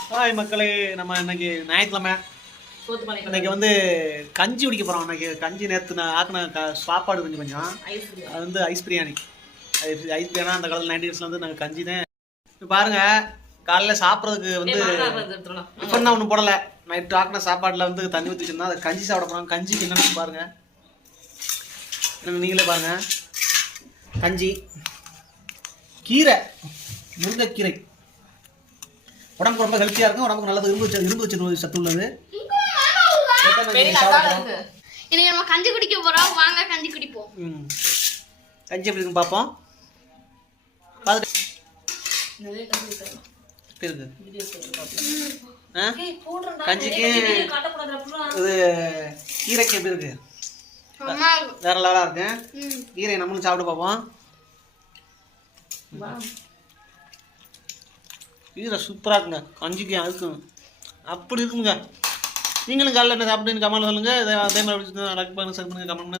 Hi மக்களே, நம்ம இன்னைக்கு ஞாயிற்றுக்கிழமை. இன்னைக்கு வந்து கஞ்சி குடிக்க போகிறோம். இன்னைக்கு கஞ்சி நேற்று நான் ஆக்கின சாப்பாடு கொஞ்சம் அது வந்து ஐஸ் பிரியாணி. ஐஸ் பிரியாணி அந்த காலத்தில் 90s வந்து நாங்கள் கஞ்சி தான். இப்போ பாருங்கள், காலையில் சாப்பிட்றதுக்கு வந்து டிஃபன் ஒன்றும் போடலை. நைட்டு ஆக்கின சாப்பாட்டில் வந்து தண்ணி ஊற்றி வச்சுருந்தா அதை கஞ்சி சாப்பிட போகிறோம். கஞ்சிக்கு என்னென்னு பாருங்கள், நீங்களே பாருங்கள். கஞ்சி, கீரை, முருங்கைக்கீரை உடம்புக்கு ரொம்ப ஹெல்த்தியாக இருக்கும். உடம்புக்கு நல்லது, இரும்பு சத்து உள்ளது. இன்னைக்கு நம்ம கஞ்சி குடிக்க போறோம். வாங்க கஞ்சி குடிப்போம். கஞ்சி எப்படி இருக்குன்னு பார்ப்போம். பார்த்துட்டு இருக்கு கஞ்சிக்கு இது கீரைக்கு எப்படி இருக்கு? வேற லெவலா இருக்கு. கீரை நம்மளும் சாப்பிட்டு பார்ப்போம். கீரை சூப்பராக இருக்குங்க. கஞ்சிக்கு அதுக்கும் அப்படி இருக்குங்க. நீங்களும் காலையில் என்ன சாப்பிட்டு கமெண்ட் சொல்லுங்கள். அதே மாதிரி லைக் பண்ணுங்க, ஷேர் பண்ணுங்க, கமெண்ட் பண்ணுங்க.